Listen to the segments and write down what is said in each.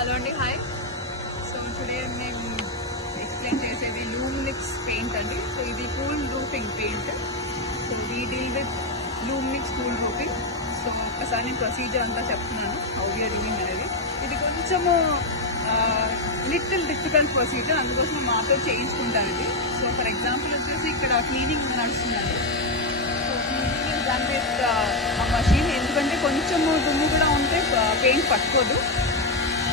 Hello అండి, hi. So today మేము explain చేసేది లూమినిక్స్ పెయింట్ అండి. సో ఇది cool roofing paint. So we deal with Luminix cool roofing. So ఒక్కసారి నేను ప్రొసీజర్ అంతా చెప్తున్నాను, హౌ వీఆర్ డూయింగ్ అనేది. ఇది కొంచెము లిటిల్ డిఫికల్ట్ ప్రొసీజర్, అందుకోసం మాతో చేయించుకుంటానండి. సో ఫర్ ఎగ్జాంపుల్ వచ్చేసి ఇక్కడ క్లీనింగ్ నడుస్తుందండి. So cleaning done with a machine, ఎందుకంటే కొంచెము దుమ్ము కూడా ఉంటే పెయింట్ పట్టుకోదు.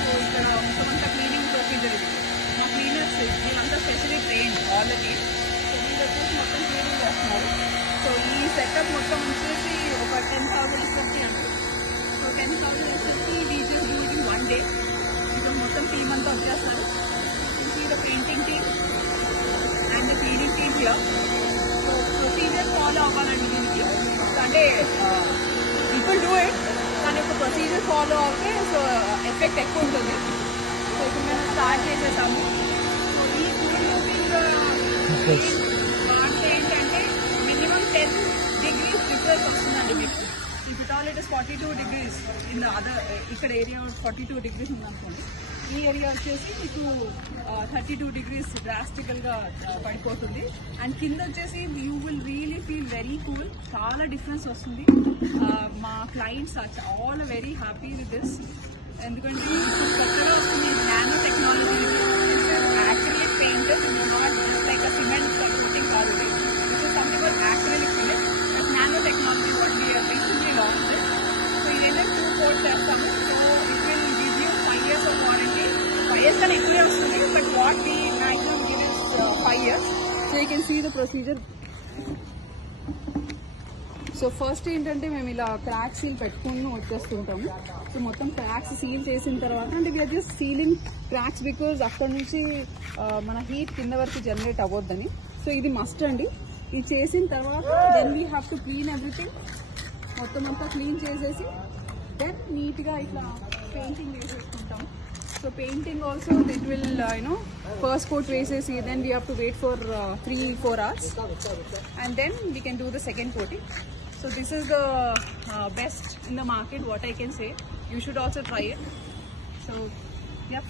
సో ఇక్కడ మొత్తం అంతా క్లీనింగ్ ప్రొసీజర్ ఇది. మా క్లీనర్స్ వీళ్ళంతా స్పెషలీ ట్రైన్ ఆల్రెడీ. సో వీళ్ళు వచ్చేసి మొత్తం క్లీనింగ్ చేస్తున్నారు. సో ఈ సెటప్ మొత్తం వచ్చేసి ఒక 10,000 వచ్చి అండి. సో 10,000 వచ్చేసి రీజెస్ డూ ఇట్ ఇన్ 1 day. ఇక మొత్తం టీమ్ అంతా వచ్చేస్తారు. The painting team and cleaning team here. So procedure follow అవ్వాలండి దీనికి. అంటే పీపుల్ డూ ఇట్, కానీ ఒక ప్రొసీజర్ ఫాలో అవుతే సో ఎఫెక్ట్ ఎక్కువ ఉంటుంది. సో ఇప్పుడు మేము స్టార్ట్ చేసేసాము. సో ఈ వాడితే ఏంటంటే మినిమం 10 degrees డిఫరెన్స్ వస్తుందండి మీకు. If it all it is 42 degrees in the other, ఇక్కడ ఏరియా 42 degrees ఉందనుకోండి, ఈ ఏరియా వచ్చేసి మీకు 32 degrees డ్రాస్టికల్గా పడిపోతుంది. అండ్ కింద వచ్చేసి you will really feel very cool, చాలా డిఫరెన్స్ వస్తుంది. మా clients all very happy with this. ఎందుకంటే కొత్తగా వస్తుంది nano technology. Acrylic paint, not like a cement coating కాదు. This is something called acrylic paint. But nano technology what we are recently launched. So ఇదైతే 2 coats చేస్తాము. So it will give you 5 years of warranty. 5 years కన్నా ఎక్కువే వస్తుంది, but what we maximum give is 5 years. So you can see the procedure. So first ఏంటంటే మేము ఇలా crack seal పెట్టుకుని వచ్చేస్తుంటాము. సో మొత్తం క్రాక్స్ సీల్ చేసిన తర్వాత, అంటే we are just sealing cracks because అక్కడ నుంచి మన హీట్ కింద వరకు జనరేట్ అవ్వద్దని. సో ఇది మస్ట్ అండి. ఇది చేసిన తర్వాత then we have to clean everything. మొత్తం అంతా క్లీన్ చేసేసి దెన్ నీట్గా ఇట్లా పెయింటింగ్ వేసేసుకుంటాం. So painting also it will first coat వేసేసి then we have to wait for 3-4 hours and then we can do the second coating. So this is the best in the market, what I can say. You should also try it. So yep.